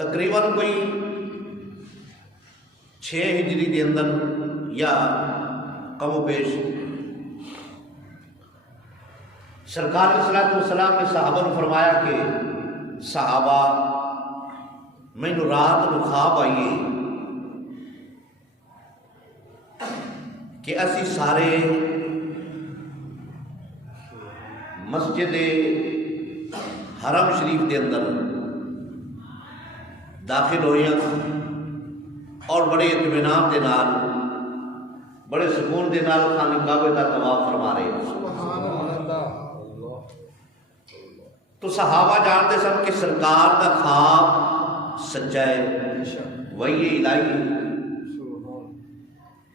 تقریباً کوئی 6 ہجری کے اندر یا کم و بیش سرکار صلی اللہ علیہ وسلم نے صحابہ نے فرمایا کہ صحابہ مینوں رات نو خواب آئیے کہ اسی سارے مسجد حرم شریف کے اندر داخل ہوئے اور بڑے اطمینان دے نال بڑے سکون دے نال خانہ کعبہ دا طواف فرما رہے ہیں۔ تو صحابہ جانتے سن کہ سرکار دا خواب سچا ہے، وہی الہی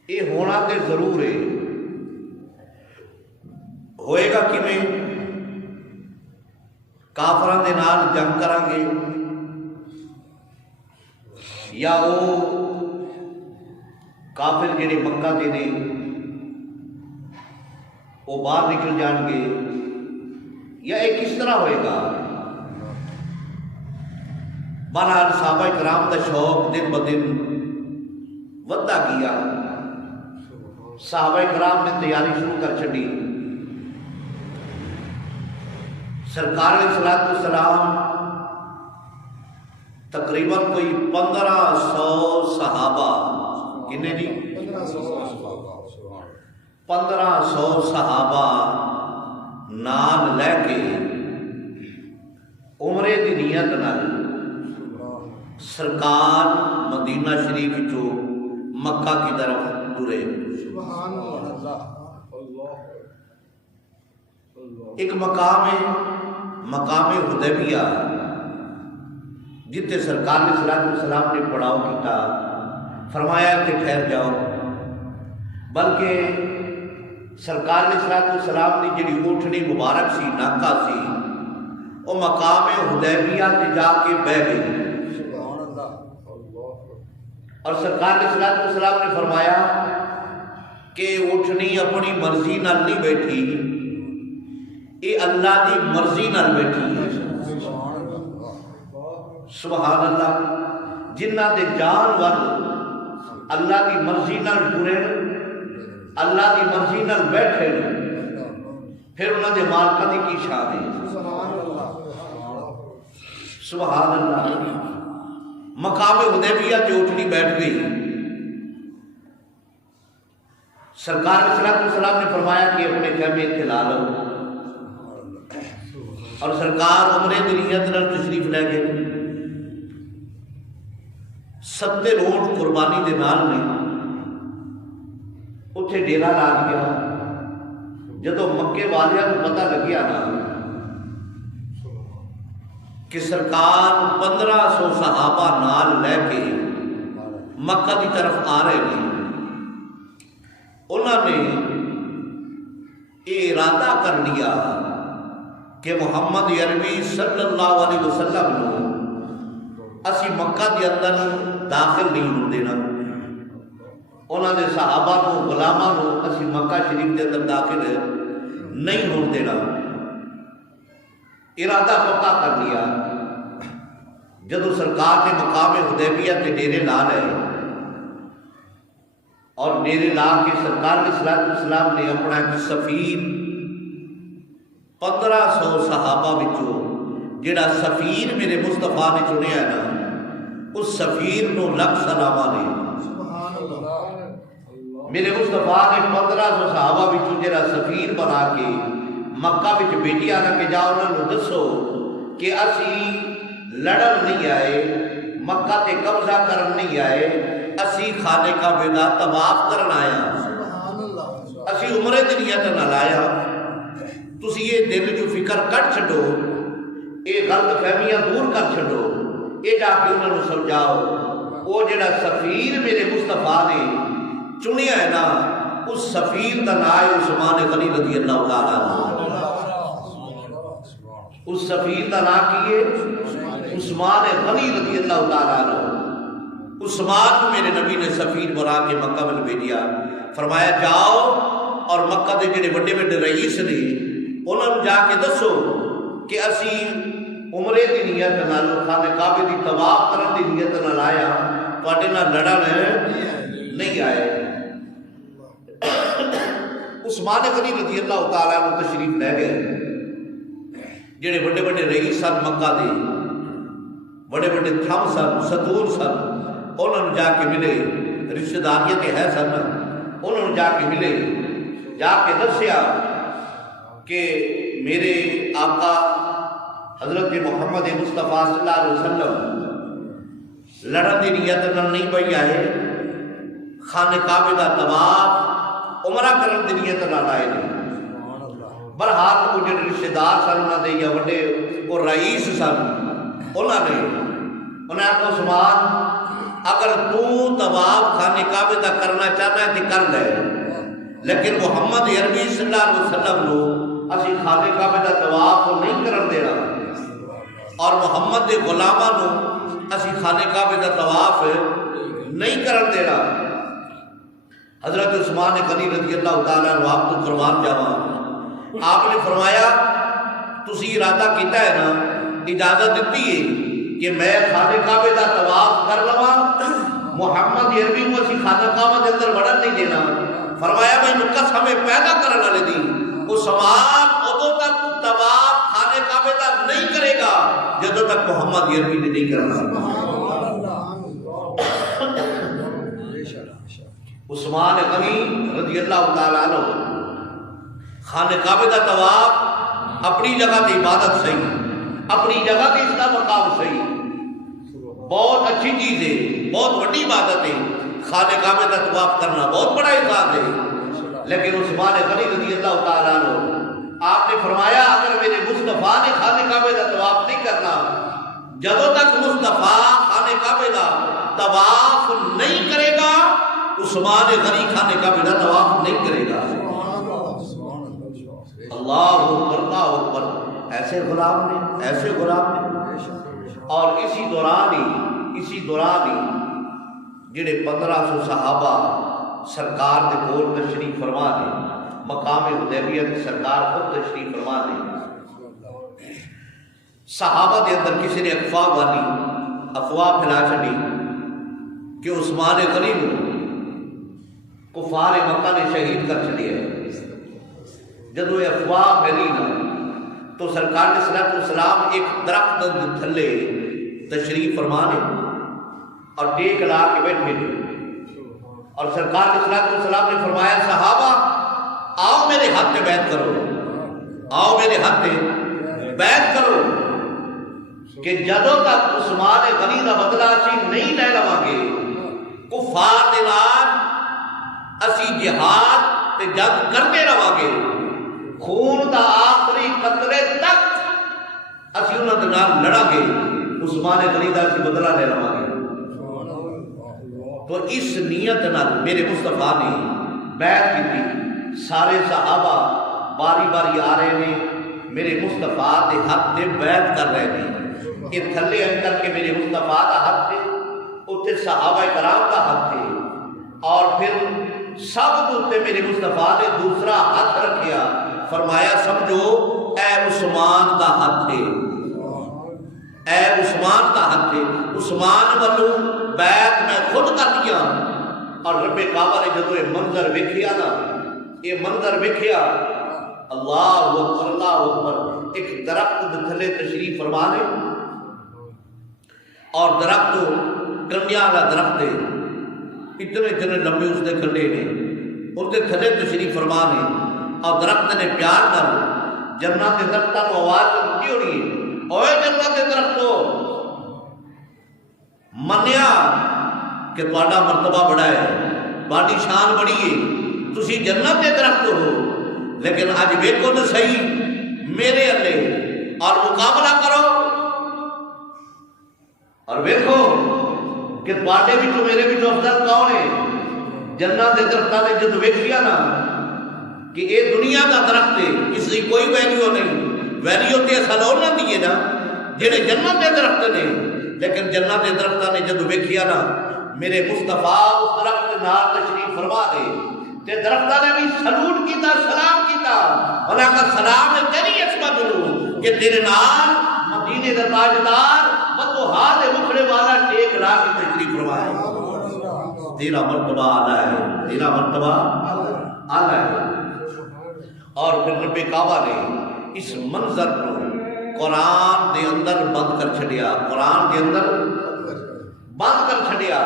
یہ ہونا تے ضرور ہے۔ ہوئے گا کیویں؟ کافراں دے نال جنگ کران گے یا وہ کافر جڑے مکہ دے نے وہ باہر نکل جان گے یا یہ کس طرح ہوئے گا؟ بہرحال صحابہ کرام دا شوق دن بدن ودا گیا، صحابہ کرام نے تیاری شروع کر چھڈی۔ سرکار علیہ الصلوۃ والسلام تقریباً کوئی 1500 صحابہ، کنے جی 1500 صحابہ نال لے کے عمرے دی نیت نال سرکار مدینہ شریف جو مکہ کی طرف ٹرے۔ ایک مقام ہے مقام حدیبیہ جتے سرکار علیہ الصلوۃ والسلام نے پڑاؤ کیتا، فرمایا کہ ٹھہر جاؤ، بلکہ سرکار علیہ الصلوۃ والسلام نے جڑی اونٹنی مبارک سی ناکا سی وہ مقام حدیبیہ تے جا کے بہ گئی، اور سرکار علیہ الصلوۃ والسلام نے فرمایا کہ اونٹنی اپنی مرضی نال نہیں بیٹھی، یہ اللہ دی مرضی نال بیٹھی ہے۔ سبحان اللہ، جنہ دے جانور اللہ دی مرضی نال ٹرے، اللہ دی مرضی نال بیٹھے، پھر انہاں دے مالکاں دی کی شان ہے۔ سبحان اللہ، مقام حدیبیہ تے اونٹنی بیٹھ گئی۔ سرکار علیہ الصلوۃ والسلام نے فرمایا کہ اپنے خیمے اتنے لا لو، اور سرکار عمرے دی نیت نال تشریف لے گئے۔ 70 اونٹ قربانی دے نال نے اتنے ڈیرا لا گیا۔ جدو مکے والیاں کو پتہ لگیا نا کہ سرکار 1500 صحابہ نال لے کے مکہ کی طرف آ رہے ہیں، انہوں نے یہ ارادہ کر لیا کہ محمد عربی صلی اللہ علیہ وسلم کو اسی مکہ کے اندر داخل نہیں ہون دینا، انہوں نے صحابہ کو غلاماں کو اسی مکہ شریف کے اندر داخل نہیں ہون دینا۔ ارادہ پکا کر لیا۔ جدو سرکار نے مقام حدیبیہ کے ڈیرے لا لے اور ڈیرے لا کے سرکار علیہ الصلوۃ والسلام نے اپنا ایک سفیر 1500 صحابہ وچوں جڑا سفیر میرے مصطفیٰ نے چنیا ہے نا، اس سفیر نو لکھ سلامہ نے، میرے مصطفیٰ نے 1500 صحابہ وچوں جڑا سفیر بنا کے مکہ وچ بھیجیا نا کہ جاؤ انہاں نوں دسو کہ اسی لڑن نہیں آئے، مکہ تے قبضہ کرن نہیں آئے، اسی خانے کعبہ دا طواف کرن آیا، اسی عمرے دی نیت نال آیا۔ تسی یہ دل جو فکر کٹ چھڈو، یہ غلط فہمیاں دور کر چھڈو، یہ جا کے انہوں نے سمجھاؤ وہ جڑا سفیر میرے مصطفیٰ نے چنیا ہے نا، اس سفیر دا نام ہے عثمان غنی رضی اللہ تعالیٰ عنہ۔ اس سفیر دا نام کی ہے عثمان غنی رضی اللہ تعالیٰ عنہ۔ عثمان کو میرے نبی نے سفیر بنا کے مکہ میں بھیجیا، فرمایا جاؤ اور مکہ دے جڑے بڑے بڑے رئیس نے انہوں نے جا کے دسو کہ اسی عمرے دی نیت نال خانہ کعبے دی طواف کرن دی نیت نال آیا تواڈے نال لڑن نہیں آئے۔ عثمان غنی رضی اللہ تعالیٰ عنہ تشریف لے گئے، جڑے بڑے بڑے رئیس سن مکہ دے، بڑے بڑے تھم سن، ستور سن، انہوں نے جا کے ملے، رشتہ داریاں تے ہے سن، انہوں نے جا کے ملے، جا کے دسیا کہ میرے آقا حضرت محمد مصطفیٰ صلی اللہ علیہ وسلم لڑن دی نیت نال نہیں پئی آئے، خانہ کعبے دا طواف عمرہ کرن دی نیت نال آئے نے۔ بہرحال وہ جڑے رشتہ دار سن انہاں دے یا وڈے وہ رئیس سن، انہاں نے آخیا عثمان اگر تو طواف خانہ کعبے دا کرنا چاہنا ہے تو کر لے، لیکن محمد عربی صلی اللہ علیہ وسلم نو اسی خانہ کعبے دا طواف نہیں کرن دینا، اور محمد دے غلاماں نو اسی خانہ کعبے دا طواف نہیں کرن دینا۔ حضرت عثمان غنی رضی اللہ تعالیٰ عنہ آپ تو قربان جاواں، آپ نے فرمایا تسی ارادہ کیتا ہے نا، اجازت دیتی ہے کہ میں خانہ کعبے دا طواف کر لواں، محمد عربی کو اسی خانہ کعبہ دے اندر وڑن نہیں دینا۔ فرمایا میں نکس ہمیں پیدا کرنے والے دی عثمان ادو تک طواف خانہ کعبے دا نہیں کرے گا جدو تک محمد عربی نے نہیں کرنا۔ عثمان غنی رضی اللہ تعالیٰ عنہ خانہ کعبے دا طواف اپنی جگہ تے عبادت صحیح، اپنی جگہ تے اس کا مقام صحیح، بہت اچھی چیز ہے، بہت بڑی عبادت ہے، خانہ کعبے دا طواف کرنا بہت بڑا اعزاز ہے۔ لیکن عثمان غنی رضی اللہ تعالیٰ عنہ آپ نے فرمایا اگر میرے مصطفیٰ نے خانہ کعبے دا طواف نہیں کرنا، جدوں تک مصطفیٰ خانہ کعبے دا طواف نہیں کرے گا عثمان غنی خانہ کعبے دا طواف نہیں کرے گا۔ اللہ اکبر اللہ اکبر، ایسے غلام نے، ایسے غلام نے۔ اور اسی دوران ہی جڑے 1500 صحابہ سرکار دے کول تشریف فرما دے، مقام حدیبیہ تے سرکار خود تشریف فرما دے، صحابہ دے اندر کسی نے افواہ پھیلا چھڈی کہ عثمان غنی نو کفار مکہ نے شہید کر چھڈیا ہے۔ جدو یہ افواہ پھیلی نا تو سرکار نے صلی اللہ علیہ وسلم ایک درخت تھلے تشریف فرمانے اور ٹیک لا کے بیٹھے تھے، اور سرکار نے صلی اللہ علیہ وسلم نے فرمایا صحابہ آؤ میرے ہاتھ پہ بیعت کرو، آؤ میرے ہاتھ پہ بیعت کرو کہ جدوں تک عثمان غنی دا بدلہ اسی نہیں لے لواں گے، کفار دے نال اسی جہاد تے جنگ کرتے رہواں گے، خون دا آخری قطرے تک اسی انہاں دے نال لڑاں گے، عثمان غنی دا اسی بدلہ لے لواں گے۔ تو اس نیت نال میرے مصطفیٰ نے بیعت کی، سارے صحابہ باری باری آ رہے ہیں، میرے مصطفیٰ دے ہاتھ دے بیعت کر رہے ہیں، یہ تھلے انکر کے میرے مصطفیٰ دا ہاتھ تھے، اتنے صحابہ کرام دا ہاتھ تھے، اور پھر سب دوتے میرے مصطفیٰ نے دوسرا ہاتھ رکھیا، فرمایا سمجھو اے عثمان دا ہاتھ ہے، اے عثمان دا ہاتھ ہے، عثمان والو بیعت میں خود کر دیا۔ اور رب کعبہ نے جدو یہ منظر ویکھیا نا، یہ منظر ویکھیا، اللہ اکبر اللہ اکبر، ایک درخت دے تھلے تشریف فرمانے، اور درخت کنڈیاں والا درخت ہے، اتنے لمبے اس دے کنڈے نے، اس دے تھلے تشریف فرمانے، اور درخت نے پیار کر جنت دے درختاں کو آواز دیتی ہونی ہے، اوے جنت دے درختو منیا کہ تہاڈا مرتبہ بڑا ہے، تہاڈی شان بڑی ہے، تسی جنت دے درخت ہو، لیکن اج ویکھو تو صحیح میرے اللہ اور مقابلہ کرو، اور ویکھو کہ تہاڈے وچوں میرے وچوں افضل کون ہے۔ جنت دے درختاں نے جد ویکھیا نا کہ اے دنیا دا درخت ہے، اس کی کوئی ویلیو نہیں، ویلیو تے اصل انہاں دی ہے نا جڑے جنت دے درخت نے، لیکن جنت دے درختاں نے جد ویکھیا نا میرے مصطفیٰ اس درخت دے نال تشریف فرما دے، تے درختاں نے بھی سلوٹ کیتا، سلام کیتا، انہاں کا سلام ہے تیری عصمت نو کہ تیرے نال مدینے دا تاجدار بدو ہاتھ مکھڑے والا ٹیک لا کے تشریف فرمائے. تیرا مرتبہ اعلیٰ ہے، تیرا مرتبہ اعلیٰ ہے. اور پھر رب کعبہ نے اس منظر کو قرآن دے اندر بند کر چھڑیا، قرآن دے اندر بند کر چھڑیا.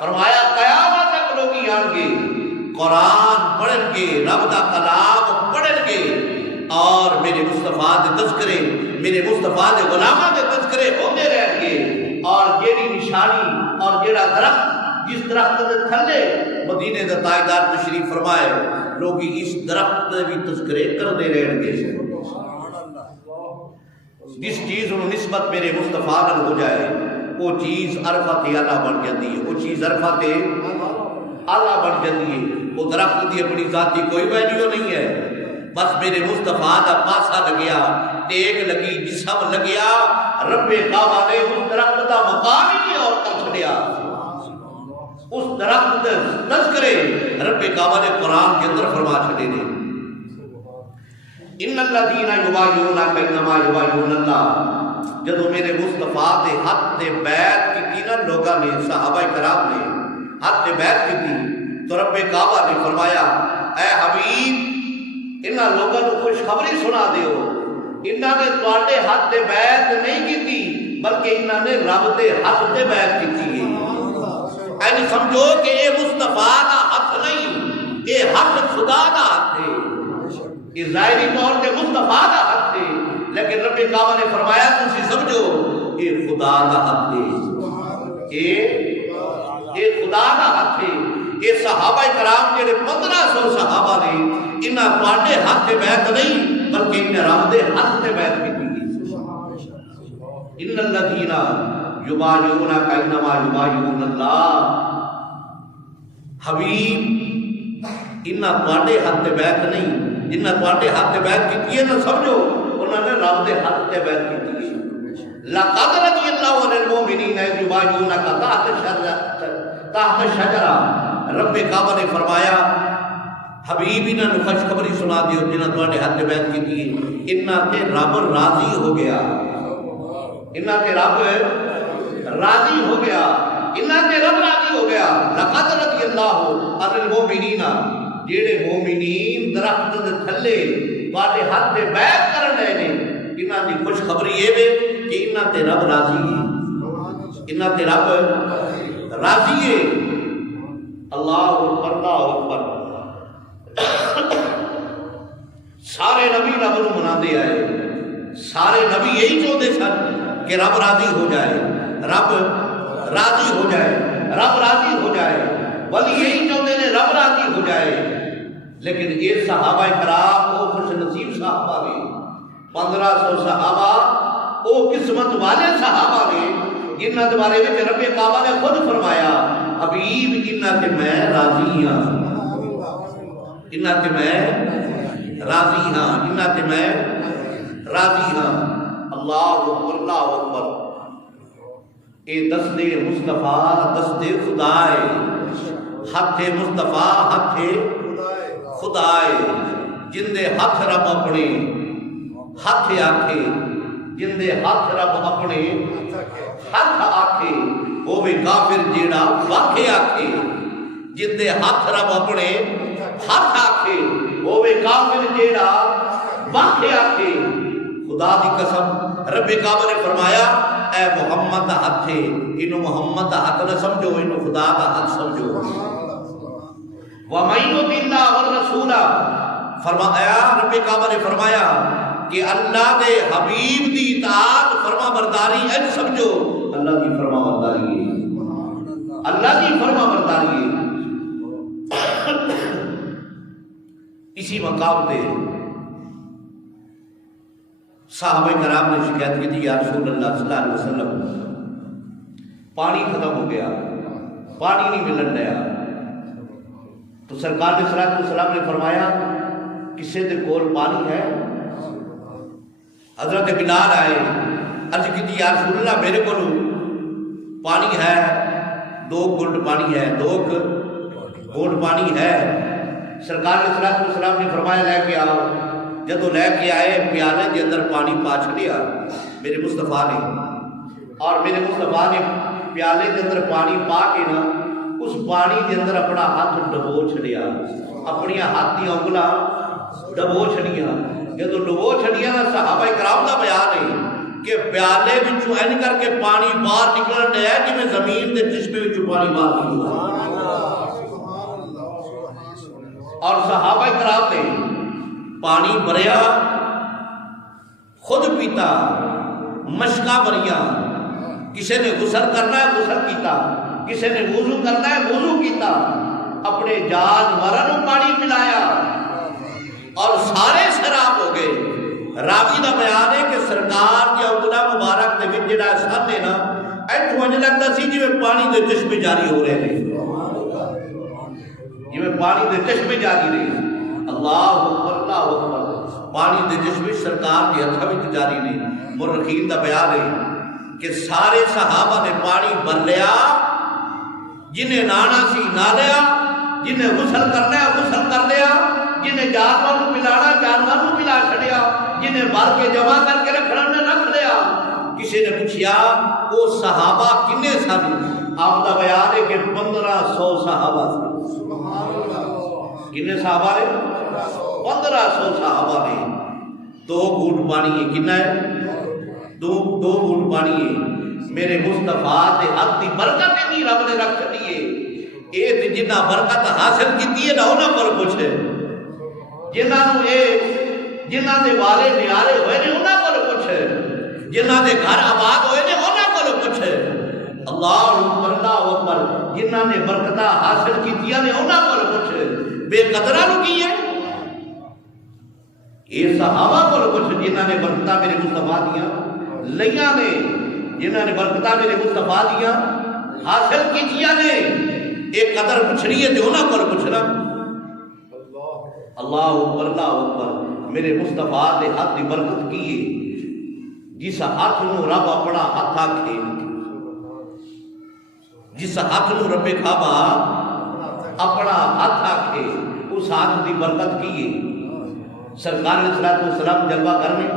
فرمایا قیامت تک لوگ آن گے قرآن پڑھن گے، رب دا کلام پڑھن گے اور میرے مصطفیٰ دے تذکرے، میرے مصطفیٰ دے غلاماں دے تذکرے ہوندے رہن گے. اور جیڑی نشانی اور جیڑا درخت جس درخت دے تھلے مدینے دا تاجدار تشریف فرمائے لوگ اس درخت دے بھی تذکرے کرتے رہن گے. جس چیز انہوں نسبت میرے مصطفیٰ نال ہو جائے وہ چیز عرفت اعلیٰ بن جاتی ہے، وہ چیز عرفت اعلیٰ بن جاتی ہے. وہ درخت دی اپنی ذاتی کوئی ویلیو نہیں ہے، بس میرے مصطفیٰ دا پاسا لگیا، ٹیک لگی، جسم لگیا، رب کعبہ نے اس درخت دا مقام ہی اور کر چھڑیا. اس درخت دے تذکرے رب کعبہ نے قرآن کے اندر فرما چھڑے نے. ان الذین یبایعونک انما یبایعون اللہ. جدو میرے مصطفیٰ دے ہاتھ تے بیعت کی نا لوگاں نے، صحابہ کرام نے ہاتھ تے بیعت کی تو رب کعبہ نے فرمایا اے حبیب انہاں لوگاں کو خوشخبری سنا دیو، انہاں نے تواڈے ہاتھ تے بیعت نہیں کیتی بلکہ انہاں نے رب دے ہاتھ تے بیعت کیتی ہے. اینی سمجھو کہ اے مصطفیٰ دا ہاتھ نہیں، اے ہاتھ خدا دا ہاتھ ہے. یہ ظاہری طور پہ مصطفیٰ دا ہاتھ ہے لیکن رب کعبہ نے فرمایا تسی سمجھو اے خدا دا ہاتھ ہے، اے خدا دا ہاتھ ہے. اے صحابہ کرام جڑے 1500 صحابہ نے انہاں تواڈے ہاتھ تے بیعت نہیں بلکہ انہاں رب دے ہاتھ تے بیعت کیتی ہے. ان الذین یبایعونک انما یبایعون اللہ. حبیب انہاں تواڈے ہاتھ تے بیعت نہیں، جنہاں تواڈے ہاتھ تے بیعت کیتی ہے نا سمجھو انہاں نے رب دے ہاتھ تے بیعت کیتی ہے. لقد رضی اللہ عن المؤمنین اذ یبایعونک تحت شجرہ. رب کعبہ نے فرمایا حبیب انہاں نوں خوشخبری سنا دیو جنہاں تواڈے ہاتھ تے بیعت کیتی ہے انہاں تے رب راضی ہو گیا، انہاں تے رب راضی ہو گیا، انہاں تے رب راضی ہو گیا. لقد رضی اللہ عن المؤمنین. جیڑے مومنین درخت دے تھلے تواڈے ہاتھ تے بیعت کرن رہے نے انہاں دی خوشخبری اے وے کہ انہاں تے رب راضی ہے، انہاں تے رب راضی ہے. اللہ اکبر، اللہ اکبر. سارے نبی رب نوں مناندے آئے، سارے نبی یہی چاہتے سن کہ رب راضی ہو جائے، رب راضی ہو جائے، رب راضی ہو جائے. ولی یہی چاہتے ہیں رب راضی ہو جائے. لیکن یہ صحابہ کرام وہ خوش نصیب صحابہ نے، 1500 صحابہ وہ قسمت والے صحابہ نے جنہاں دے بارے میں رب کعبہ نے خود فرمایا حبیب انہاں تے میں راضی ہاں، انہاں تے میں راضی ہاں، انہاں تے میں راضی ہاں. اللہ اکبر، اللہ اکبر. اے دست مصطفیٰ دست خدا ہے، ہاتھ مصطفیٰ ہاتھ خدا ہے. جن دے ہاتھ رب اپنے ہاتھ آکھے، جن دے ہاتھ رب اپنے ہاتھ آکھے وہ بھی کافر جیڑا واقع آکھے. جن دے ہاتھ رب اپنے ہاتھ آکھے وہ بھی کافر جیڑا واقع آکھے. خدا دی قسم رب کعبہ نے فرمایا اے محمد ہاتھ ہے، انہوں محمد ہاتھ نہ سمجھو، انہوں خدا دا ہاتھ سمجھو. وَمَن يُطِعِ اللَّهَ وَالرَّسُولَ. فرمایا رب کعبہ نے فرمایا کہ اللہ دے حبیب دی اطاعت فرما برداری اج سمجھو اللہ کی فرما برداری ہے، اللہ کی فرما برداری ہے. اسی مقام پہ صحابہ کرام نے شکایت کی تھی یا رسول اللہ صلی اللہ علیہ وسلم پانی ختم ہو گیا، پانی نہیں ملن رہا. تو سرکار نے صلی اللہ علیہ وسلم نے فرمایا کسی دے کول پانی ہے؟ حضرت بلال آئے، عرض کی تھی یا رسول اللہ میرے کو پانی ہے، 2 گھنٹ پانی ہے، 2 گھنٹ پانی ہے. سرکار نے صلی اللہ علیہ وسلم نے فرمایا لے کے آؤ. جدو لے کے آئے پیالے کے اندر پانی پا چھڑیا میرے مصطفیٰ نے، اور میرے مصطفیٰ نے پیالے کے اندر پانی پا کے نا اس پانی کے اندر اپنا ہاتھ ڈبو چھڑیا، اپنی ہاتھ دیا انگلاں ڈبو چھڑیا۔ جب ڈبو چھڑیا نا صحابہ کرام دا بیان ہے کہ پیالے وچوں این کر کے پانی باہر نکلن ڈیا کہ میں زمین دے چشمے وچوں پانی باہر نکلدا۔ اور صحابہ کرام نے پانی بھریا، خود پیتا، مشکا بھریا، کسی نے غسل کرنا ہے غسل کیتا، کسی نے وضو کرنا ہے وضو کیتا، اپنے جانوراں نوں پانی پلایا اور سارے سیراب ہو گئے۔ راوی دا بیان ہے کہ سرکار دی انگلاں مبارک دے وچ جڑا سن ہے نا ایتھوں انج لگدا سی جویں پانی دے چشمے جاری ہو رہے ہیں، جویں پانی دے چشمے جاری رہے۔ اللہ اکبر اللہ اکبر، پانی دے چشمے سرکار دے ہتھاں وچ جاری نے۔ مورخین دا بیان ہے کہ سارے صحابہ نے پانی بھر لیا، جنہیں نہانا سی نہا لیا، جنہیں غسل کرنا ہے غسل کر لیا، جنہیں جانور کو پلانا جانور کو پلا چھڑیا، جنہیں بھر کے جمع کر کے رکھنا نے رکھ لیا۔ کسی نے پوچھیا وہ صحابہ کنے سن؟ آپ کا بیان ہے کہ 1500 صحابہ تھے۔ کنے صحابہ نے؟ 1500 صحابہ نے۔ 2 گھونٹ پانی ہے، کنا ہے؟ 2 گھونٹ پانی ہے۔ میرے مصطفیٰ دے ہاتھ دی برکت نہیں رب نے رکھ چھڑی ہے۔ اے تے جنہ برکت حاصل کیتی ہے نہ انہاں کول پوچھے، جنہاں نوں اے جنہاں دے والے نیارے ہوئے نے انہاں کول پوچھے، جنہاں دے گھر آباد ہوئے نے انہاں کول پوچھے۔ اللہ اکبر اللہ اکبر، جنہاں نے برکتاں حاصل کیتیاں نے انہاں کول پوچھے۔ بے قدراں نوں کی ہے؟ اے صحابہ کول پوچھے جنہاں نے برکتاں میرے مصطفیٰ دیاں لیاں نے، جنہاں نے برکتاں میرے مصطفیٰ دیاں حاصل کیتیاں نے۔ ایک قدر پچھڑی ہے تو انہاں کول پوچھنا۔ اللہ اکبر اللہ اکبر، میرے مصطفیٰ دے ہاتھ دی برکت کی ہے۔ جس ہاتھ نو رب اپنا ہاتھ آکھے، جس ہاتھ نو رب کعبہ اپنا ہاتھ آکھے، اس ہاتھ دی برکت کی ہے۔ سرکار علیہ الصلوۃ والسلام جلوہ گھر میں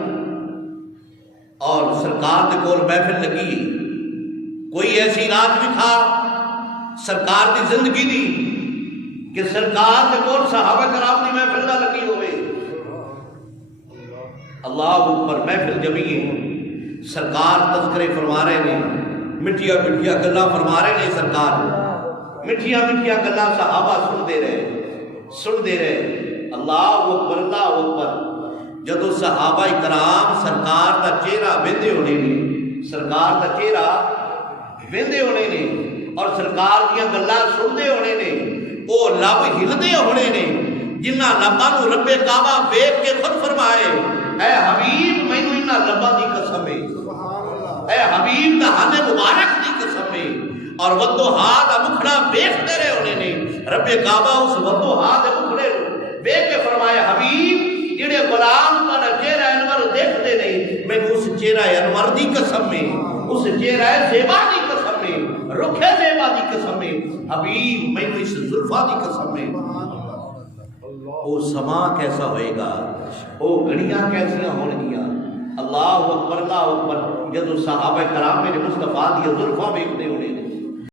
اور سرکار دے کول محفل لگی، کوئی ایسی رات بھی تھا سرکار دی زندگی دی کہ سرکار دے کول صحابہ کرام دی محفل نہ لگی ہوئے۔ اللہ اکبر، محفل جمی ہے، سرکار تذکرے فرما رہے ہیں، مٹھیاں مٹھیاں گلاں فرما رہے ہیں، سرکار مٹھیاں مٹھیاں گلاں صحابہ سن دے رہے۔ اللہ اکبر اللہ اکبر، جدو صحابہ کرام سرکار دا چہرہ ویندے ہونے نے، سرکار دا چہرہ ویندے ہونے نے اور سرکار دیاں گلاں سنتے ہونے نے، وہ لب ہلدے ہونے نے، جنہاں لباں نوں رب کعبہ ویکھ کے خود فرمائے اے حبیب مینوں انہاں لباں دی قسم ہے، اے حبیب دا ہاتھ مبارک دی قسم ہے۔ اور ودوحا دا مکھڑا ویکھدے رہے ہونے نے، رب کعبہ اس ودوحا دے مکھڑے ویکھ کے فرمایا حبیب جڑے غلام کا چہرہ انور دیکھتے نہیں، میں اس چہرہ انور دی قسم ہے، اس چہرہ زیبا دی قسم ہے، رخ زیبا دی قسم ہے، حبیب میں اس زلفا دی قسم ہے۔ وہ سما کیسا ہوئے گا، وہ گھڑیاں کیسیاں ہونگیاں۔ اللہ اکبر اللہ اکبر، جدو صحابہ کرام میرے مصطفیٰ دی زلفا ویکھدے ہونے نے،